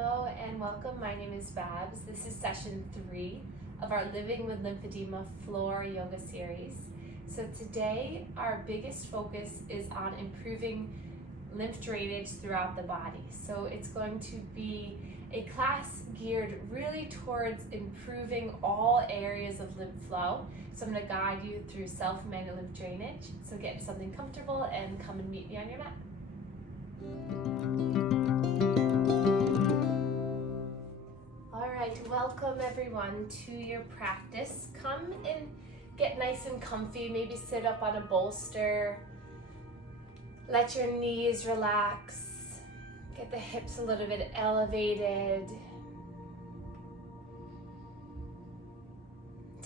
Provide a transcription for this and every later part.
Hello and welcome. My name is Babz. This is session 3 of our Living with Lymphedema Floor Yoga series. So today our biggest focus is on improving lymph drainage throughout the body. So it's going to be a class geared really towards improving all areas of lymph flow. So I'm going to guide you through self-manual lymph drainage. So get something comfortable and come and meet me on your mat. Welcome everyone to your practice. Come and get nice and comfy, maybe sit up on a bolster. Let your knees relax. Get the hips a little bit elevated.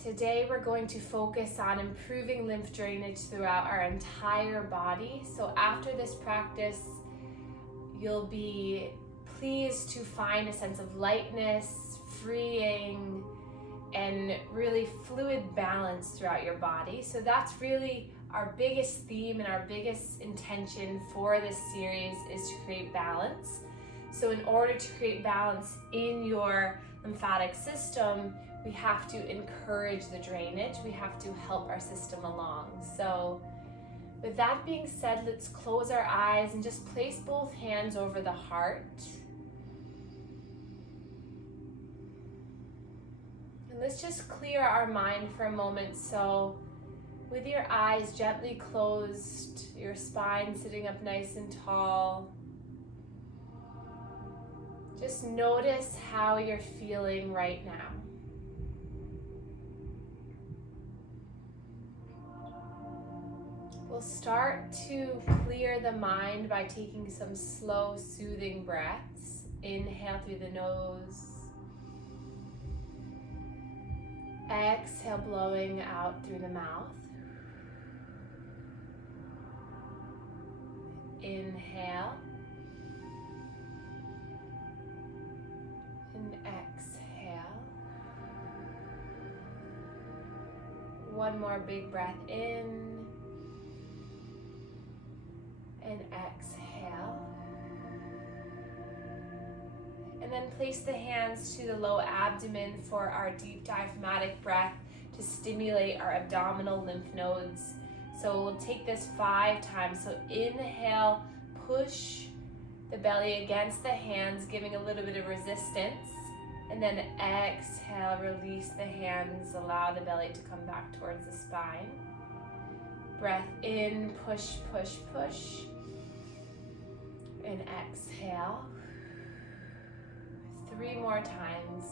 Today we're going to focus on improving lymph drainage throughout our entire body. So after this practice, you'll be pleased to find a sense of lightness, freeing, and really fluid balance throughout your body. So that's really our biggest theme and our biggest intention for this series is to create balance. So in order to create balance in your lymphatic system, we have to encourage the drainage. We have to help our system along. So with that being said, let's close our eyes and just place both hands over the heart. Let's just clear our mind for a moment. So with your eyes gently closed, your spine sitting up nice and tall, just notice how you're feeling right now. We'll start to clear the mind by taking some slow, soothing breaths. Inhale through the nose. Exhale, blowing out through the mouth. Inhale. And exhale. One more big breath in. And exhale. And then place the hands to the low abdomen for our deep diaphragmatic breath to stimulate our abdominal lymph nodes. So we'll take this 5 times. So inhale, push the belly against the hands, giving a little bit of resistance. And then exhale, release the hands, allow the belly to come back towards the spine. Breath in, push, push, push. And exhale. 3 more times.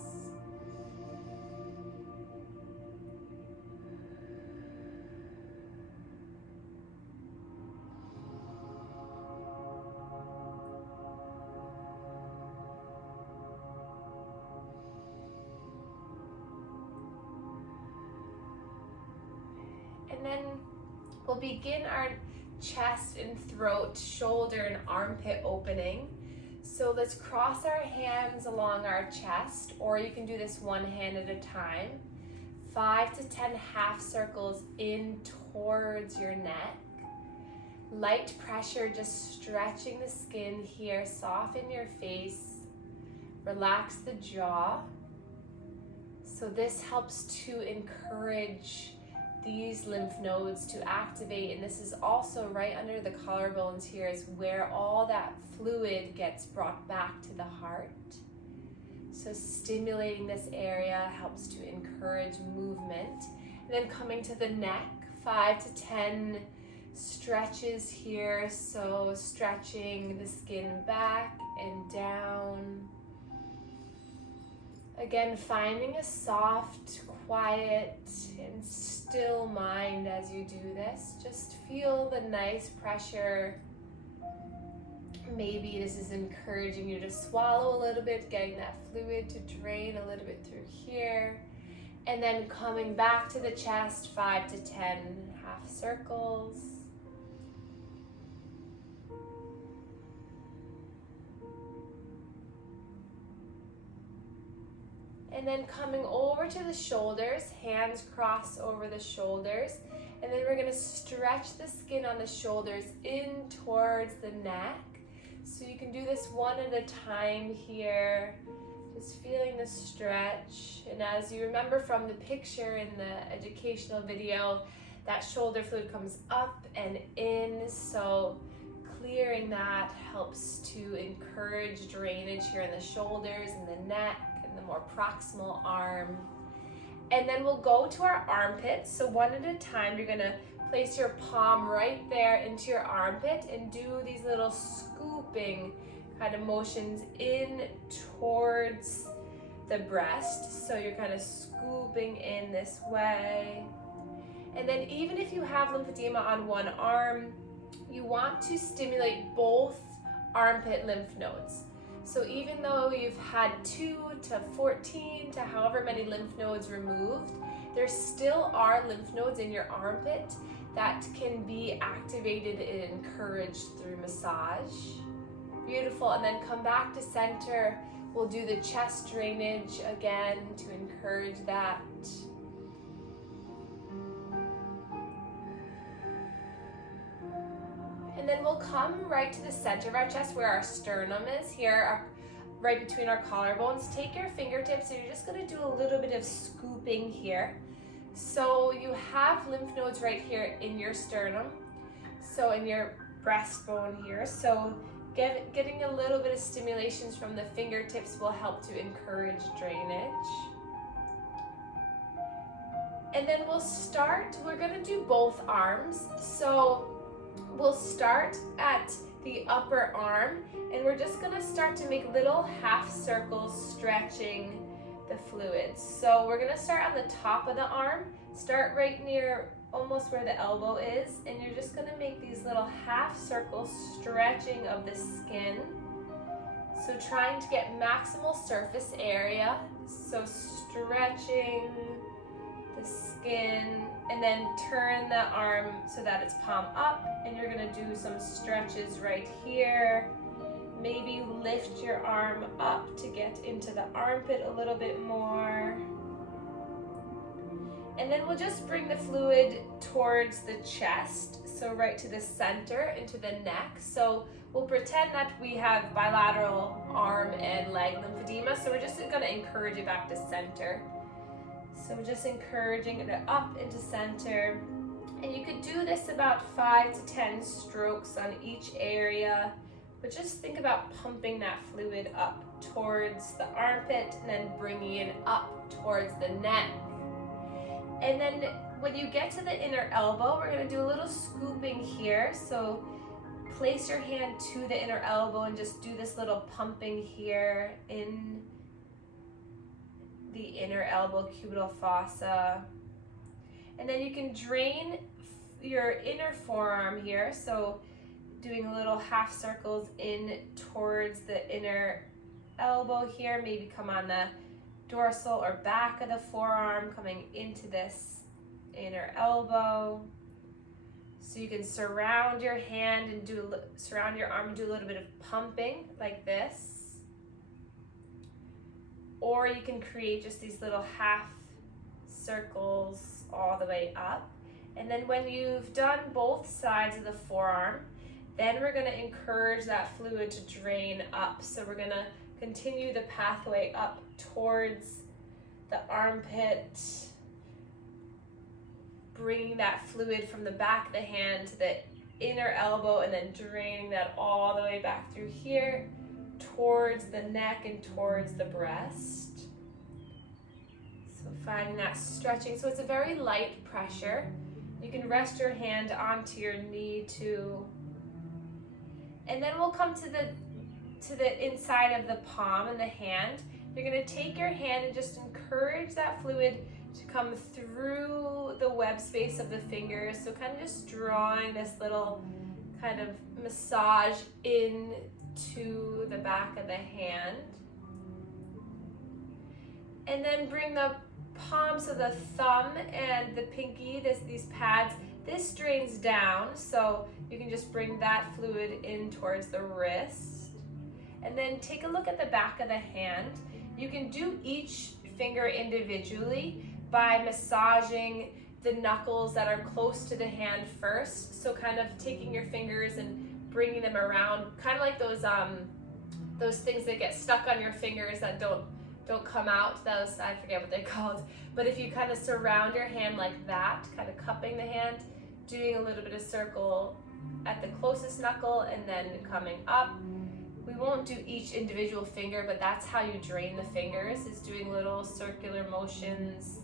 And then we'll begin our chest and throat, shoulder and armpit opening. So let's cross our hands along our chest, or you can do this one hand at a time. 5 to 10 half circles in towards your neck. Light pressure, just stretching the skin here. Soften your face. Relax the jaw. So this helps to encourage these lymph nodes to activate, and this is also right under the collarbones here is where all that fluid gets brought back to the heart. So stimulating this area helps to encourage movement. And then coming to the neck, 5 to 10 stretches here. So stretching the skin back and down. Again, finding a soft, quiet, and still mind as you do this. Just feel the nice pressure. Maybe this is encouraging you to swallow a little bit, getting that fluid to drain a little bit through here. And then coming back to the chest, 5 to 10 half circles. And then coming over to the shoulders, hands cross over the shoulders. And then we're going to stretch the skin on the shoulders in towards the neck. So you can do this one at a time here, just feeling the stretch. And as you remember from the picture in the educational video, that shoulder fluid comes up and in, so clearing that helps to encourage drainage here in the shoulders and the neck and the more proximal arm. And then we'll go to our armpits. So one at a time, you're gonna place your palm right there into your armpit and do these little scooping kind of motions in towards the breast. So you're kind of scooping in this way. And then even if you have lymphedema on one arm, you want to stimulate both armpit lymph nodes. So even though you've had 2 to 14 to however many lymph nodes removed, there still are lymph nodes in your armpit that can be activated and encouraged through massage. Beautiful. And then come back to center. We'll do the chest drainage again to encourage that. And then we'll come right to the center of our chest where our sternum is here, right between our collarbones. Take your fingertips and you're just going to do a little bit of scooping here. So you have lymph nodes right here in your sternum, so in your breastbone here. So getting a little bit of stimulations from the fingertips will help to encourage drainage. And then we're going to do both arms. So we'll start at the upper arm, and we're just going to start to make little half circles stretching the fluids. So we're going to start on the top of the arm, start right near almost where the elbow is, and you're just going to make these little half circles stretching of the skin. So trying to get maximal surface area, so stretching the skin, and then turn the arm so that it's palm up, and you're going to do some stretches right here. Maybe lift your arm up to get into the armpit a little bit more. And then we'll just bring the fluid towards the chest, so right to the center, into the neck. So we'll pretend that we have bilateral arm and leg lymphedema, so we're just going to encourage it back to center. So we're just encouraging it up into center. And you could do this about 5 to 10 strokes on each area. But just think about pumping that fluid up towards the armpit and then bringing it up towards the neck. And then when you get to the inner elbow, we're going to do a little scooping here. So place your hand to the inner elbow and just do this little pumping here in the inner elbow cubital fossa. And then you can drain your inner forearm here. So doing little half circles in towards the inner elbow here. Maybe come on the dorsal or back of the forearm, coming into this inner elbow. So you can surround your hand and surround your arm and do a little bit of pumping like this. Or you can create just these little half circles all the way up. And then when you've done both sides of the forearm, then we're going to encourage that fluid to drain up. So we're going to continue the pathway up towards the armpit, bringing that fluid from the back of the hand to the inner elbow, and then draining that all the way back through here towards the neck and towards the breast. So finding that stretching. So it's a very light pressure. You can rest your hand onto your knee too. And then we'll come to the inside of the palm and the hand. You're going to take your hand and just encourage that fluid to come through the web space of the fingers. So kind of just drawing this little kind of massage into the back of the hand. And then bring the palms of the thumb and the pinky, these pads, this drains down, so you can just bring that fluid in towards the wrist. And then take a look at the back of the hand. You can do each finger individually by massaging the knuckles that are close to the hand first. So kind of taking your fingers and bringing them around, kind of like those things that get stuck on your fingers that don't come out. Those, I forget what they're called. But if you kind of surround your hand like that, kind of cupping the hand, doing a little bit of circle at the closest knuckle and then coming up. We won't do each individual finger, but that's how you drain the fingers, is doing little circular motions.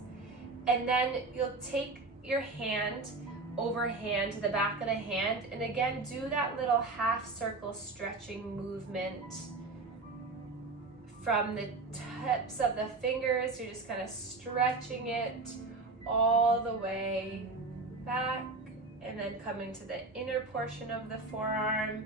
And then you'll take your hand overhand to the back of the hand, and again do that little half circle stretching movement from the tips of the fingers. You're just kind of stretching it all the way back, and then coming to the inner portion of the forearm,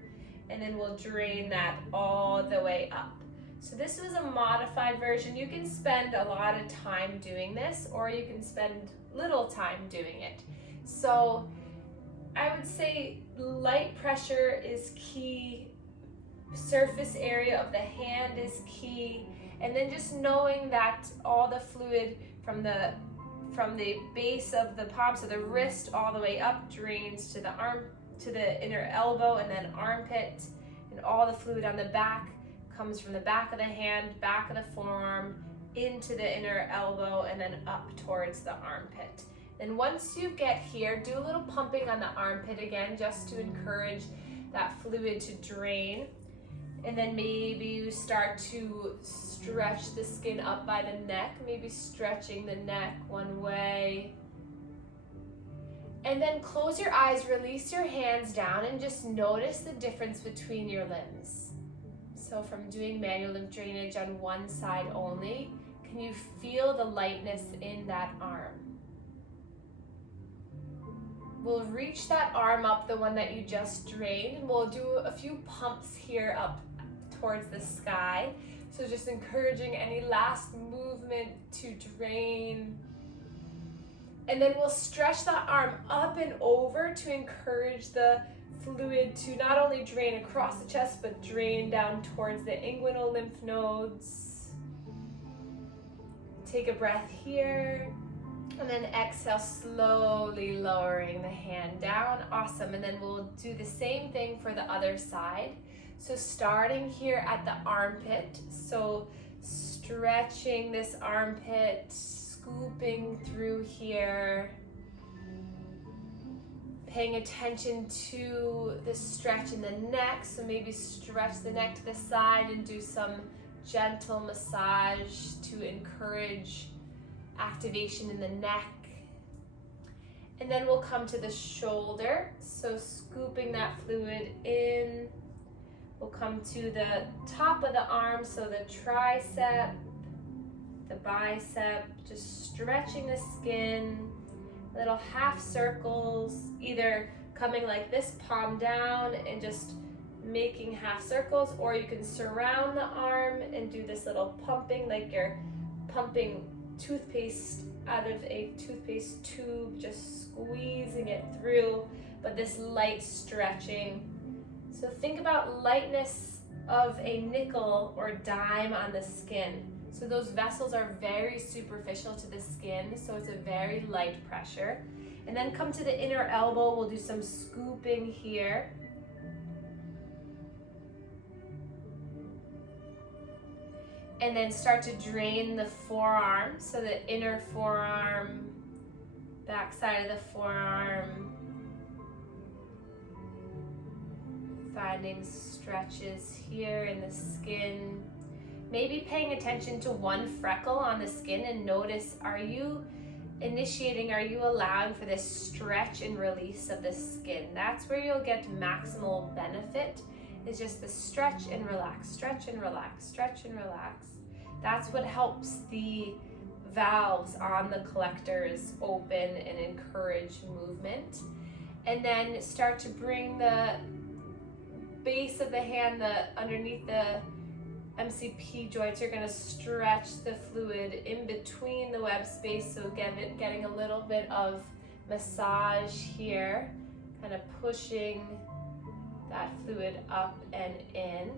and then we'll drain that all the way up. So this was a modified version. You can spend a lot of time doing this, or you can spend little time doing it. So I would say light pressure is key, surface area of the hand is key, and then just knowing that all the fluid from the base of the palm, so the wrist all the way up, drains to the arm, to the inner elbow and then armpit, and all the fluid on the back comes from the back of the hand, back of the forearm, into the inner elbow, and then up towards the armpit. And once you get here, do a little pumping on the armpit again, just to encourage that fluid to drain. And then maybe you start to stretch the skin up by the neck, maybe stretching the neck one way. And then close your eyes, release your hands down, and just notice the difference between your limbs. So from doing manual lymph drainage on one side only, can you feel the lightness in that arm? We'll reach that arm up, the one that you just drained, and we'll do a few pumps here up towards the sky. So just encouraging any last movement to drain. And then we'll stretch that arm up and over to encourage the fluid to not only drain across the chest, but drain down towards the inguinal lymph nodes. Take a breath here. And then exhale, slowly lowering the hand down. Awesome. And then we'll do the same thing for the other side. So starting here at the armpit. So stretching this armpit, scooping through here. Paying attention to the stretch in the neck. So maybe stretch the neck to the side and do some gentle massage to encourage activation in the neck. And then we'll come to the shoulder, so scooping that fluid in. We'll come to the top of the arm, so the tricep, the bicep, just stretching the skin, little half circles, either coming like this, palm down, and just making half circles, or you can surround the arm and do this little pumping, like you're pumping toothpaste out of a toothpaste tube, just squeezing it through, but this light stretching. So think about lightness of a nickel or dime on the skin. So those vessels are very superficial to the skin, so it's a very light pressure. And then come to the inner elbow, we'll do some scooping here. And then start to drain the forearm, so the inner forearm, back side of the forearm. Finding stretches here in the skin. Maybe paying attention to one freckle on the skin and notice, are you initiating, are you allowing for this stretch and release of the skin? That's where you'll get maximal benefit. It's just the stretch and relax, stretch and relax, stretch and relax. That's what helps the valves on the collectors open and encourage movement. And then start to bring the base of the hand, underneath the MCP joints. You're going to stretch the fluid in between the web space, so getting a little bit of massage here, kind of pushing that fluid up and in.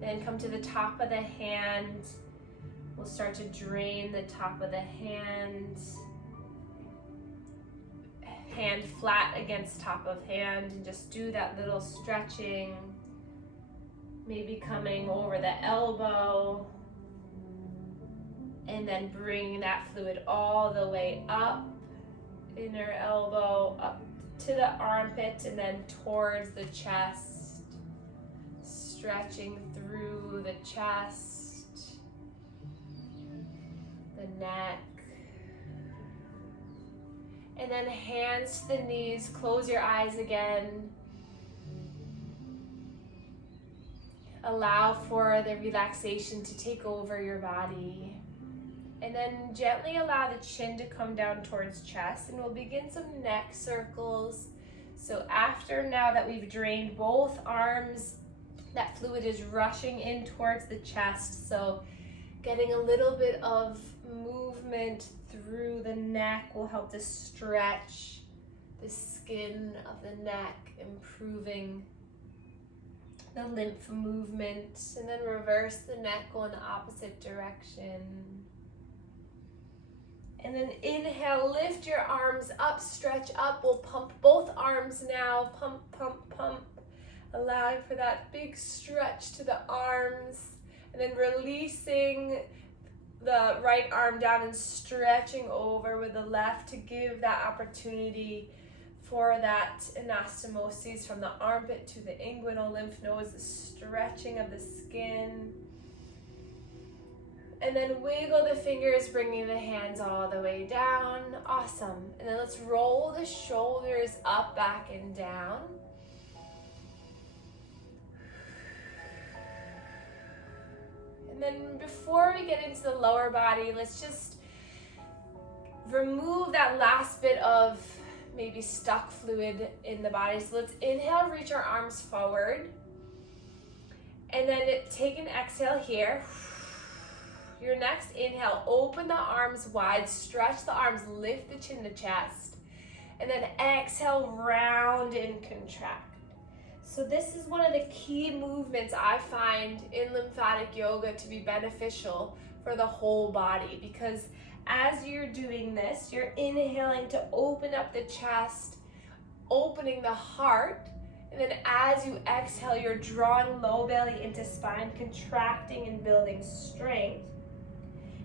Then come to the top of the hand. We'll start to drain the top of the hand. hand flat against top of hand, and just do that little stretching, maybe coming over the elbow, and then bring that fluid all the way up, inner elbow, up to the armpit, and then towards the chest, stretching through the chest, the neck, and then hands to the knees. Close your eyes again. Allow for the relaxation to take over your body. And then gently allow the chin to come down towards chest, and we'll begin some neck circles. So after now that we've drained both arms, that fluid is rushing in towards the chest. So getting a little bit of movement through the neck will help to stretch the skin of the neck, improving the lymph movement. And then reverse the neck, go in the opposite direction. And then inhale, lift your arms up, stretch up. We'll pump both arms now. Pump, pump, pump. Allowing for that big stretch to the arms. And then releasing the right arm down and stretching over with the left to give that opportunity for that anastomosis from the armpit to the inguinal lymph nodes, the stretching of the skin. And then wiggle the fingers, bringing the hands all the way down. Awesome. And then let's roll the shoulders up, back, and down. And then before we get into the lower body, let's just remove that last bit of maybe stuck fluid in the body. So let's inhale, reach our arms forward. And then take an exhale here. Your next inhale, open the arms wide, stretch the arms, lift the chin to chest. And then exhale, round and contract. So this is one of the key movements I find in lymphatic yoga to be beneficial for the whole body, because as you're doing this, you're inhaling to open up the chest, opening the heart, and then as you exhale, you're drawing low belly into spine, contracting and building strength.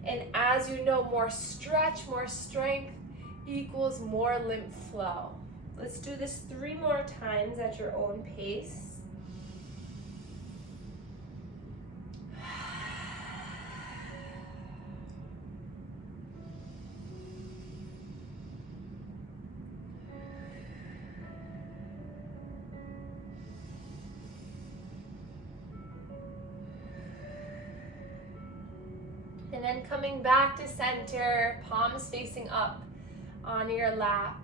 And as you know, more stretch, more strength equals more lymph flow. Let's do this 3 more times at your own pace. And then coming back to center, palms facing up on your lap.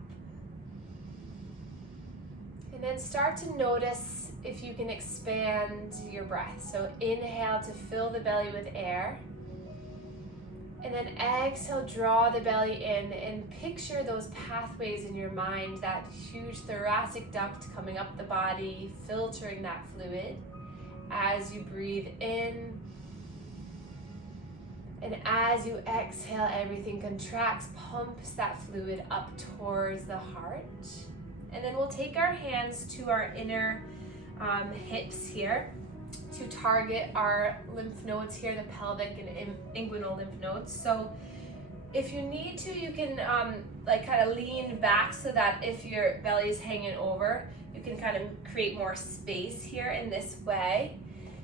And then start to notice if you can expand your breath. So inhale to fill the belly with air. And then exhale, draw the belly in and picture those pathways in your mind, that huge thoracic duct coming up the body, filtering that fluid as you breathe in. And as you exhale, everything contracts, pumps that fluid up towards the heart. And then we'll take our hands to our inner hips here to target our lymph nodes here, the pelvic and inguinal lymph nodes. So if you need to, you can kind of lean back so that if your belly is hanging over, you can kind of create more space here in this way.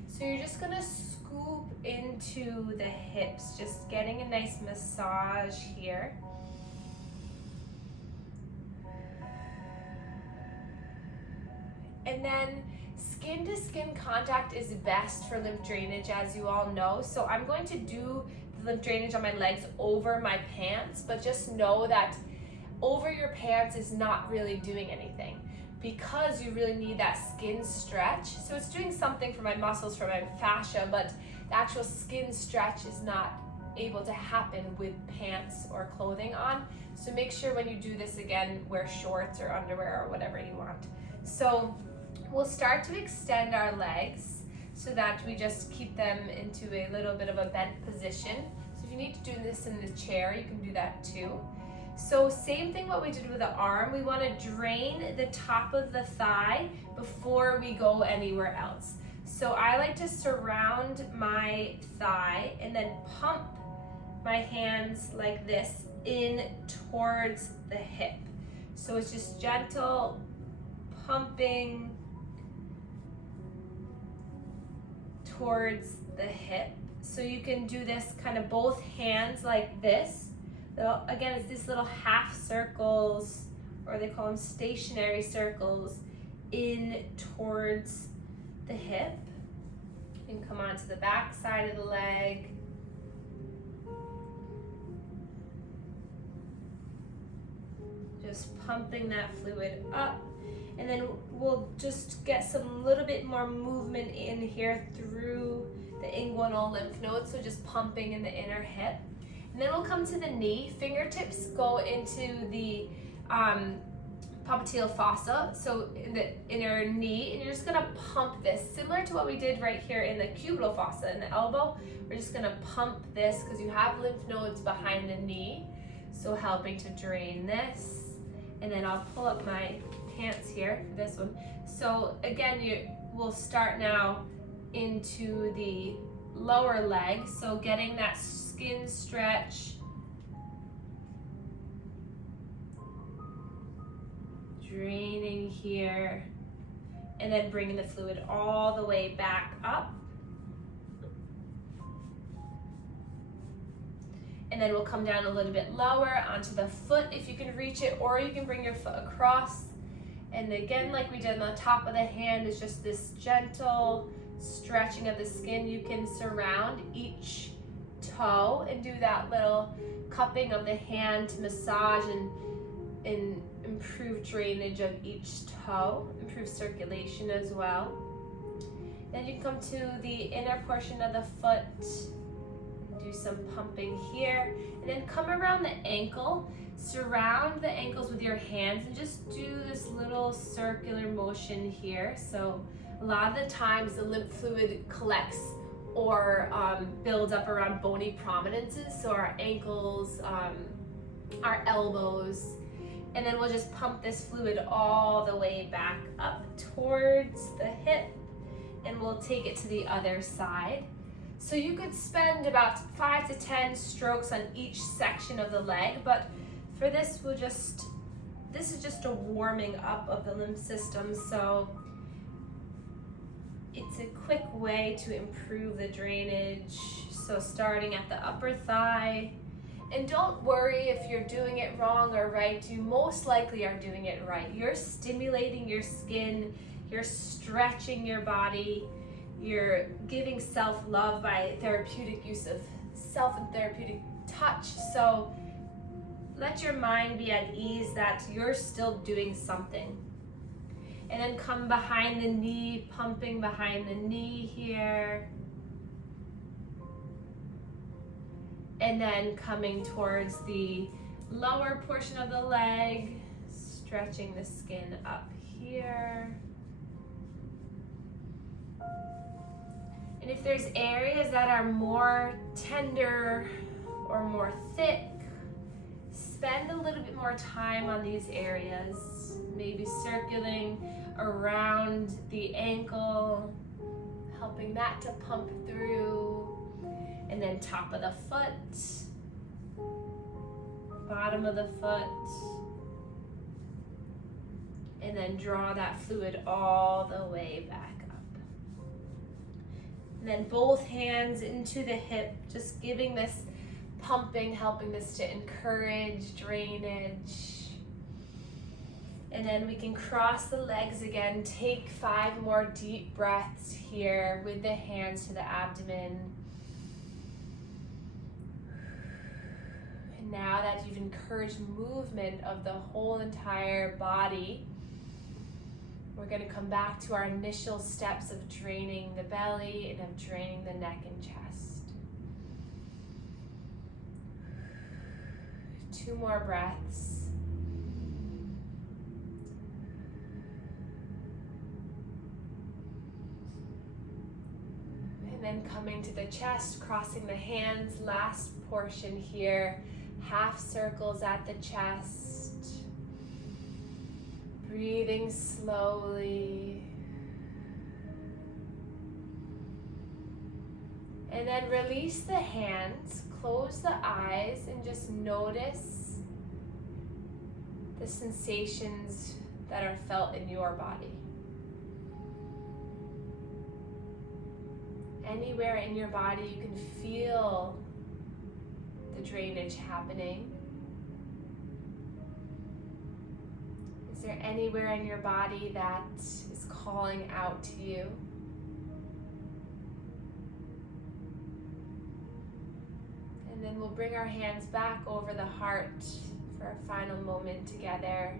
So you're just gonna scoop into the hips, just getting a nice massage here. And then skin to skin contact is best for lymph drainage, as you all know. So I'm going to do the lymph drainage on my legs over my pants, but just know that over your pants is not really doing anything, because you really need that skin stretch. So it's doing something for my muscles, for my fascia, but the actual skin stretch is not able to happen with pants or clothing on. So make sure when you do this again, wear shorts or underwear or whatever you want. So we'll start to extend our legs so that we just keep them into a little bit of a bent position. So if you need to do this in the chair, you can do that too. So same thing what we did with the arm. We want to drain the top of the thigh before we go anywhere else. So I like to surround my thigh and then pump my hands like this in towards the hip. So it's just gentle pumping towards the hip. So you can do this kind of both hands like this. So again, it's these little half circles, or they call them stationary circles, in towards the hip. You can come onto the back side of the leg. Just pumping that fluid up. And then we'll just get some little bit more movement in here through the inguinal lymph nodes, so just pumping in the inner hip. And then we'll come to the knee. Fingertips go into the popliteal fossa, so in the inner knee, and you're just gonna pump this, similar to what we did right here in the cubital fossa in the elbow. We're just gonna pump this because you have lymph nodes behind the knee, so helping to drain this. And then I'll pull up my pants here for this one. So again, we'll start now into the lower leg, so getting that skin stretch, draining here, and then bringing the fluid all the way back up. And then we'll come down a little bit lower onto the foot if you can reach it, or you can bring your foot across. And again, like we did on the top of the hand, is just this gentle stretching of the skin. You can surround each toe and do that little cupping of the hand to massage and improve drainage of each toe, improve circulation as well. Then you come to the inner portion of the foot, do some pumping here, and then come around the ankle. Surround the ankles with your hands and just do this little circular motion here. So a lot of the times the lymph fluid collects or builds up around bony prominences, so our ankles, our elbows, and then we'll just pump this fluid all the way back up towards the hip, and we'll take it to the other side. So you could spend about 5 to 10 strokes on each section of the leg, but for this, this is just a warming up of the lymph system, so it's a quick way to improve the drainage. So starting at the upper thigh, and don't worry if you're doing it wrong or right, you most likely are doing it right. You're stimulating your skin, you're stretching your body, you're giving self-love by therapeutic use of self and therapeutic touch. So let your mind be at ease that you're still doing something. And then come behind the knee, pumping behind the knee here. And then coming towards the lower portion of the leg, stretching the skin up here. And if there's areas that are more tender or more thick, spend a little bit more time on these areas, maybe circling around the ankle, helping that to pump through, and then top of the foot, bottom of the foot, and then draw that fluid all the way back up. And then both hands into the hip, just giving this pumping, helping this to encourage drainage. And then we can cross the legs again. Take 5 more deep breaths here with the hands to the abdomen. And now that you've encouraged movement of the whole entire body, we're going to come back to our initial steps of draining the belly and of draining the neck and chest. 2 more breaths. And then come Coming to the chest, crossing the hands, last portion here. Half circles at the chest. Breathing slowly. And then release the hands, close the eyes, and just notice the sensations that are felt in your body. Anywhere in your body you can feel the drainage happening. Is there anywhere in your body that is calling out to you? And then we'll bring our hands back over the heart for a final moment together.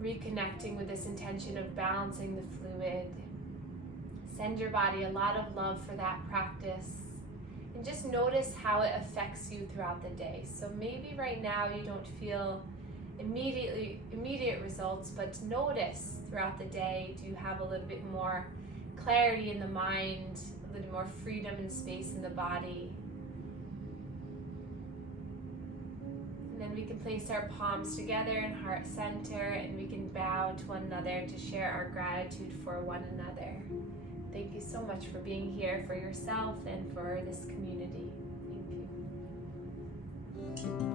Reconnecting with this intention of balancing the fluid. Send your body a lot of love for that practice. And just notice how it affects you throughout the day. So maybe right now you don't feel immediate results, but notice throughout the day, do you have a little bit more clarity in the mind, a little more freedom and space in the body. And then we can place our palms together in heart center, and we can bow to one another to share our gratitude for one another. Thank you so much for being here for yourself and for this community. Thank you.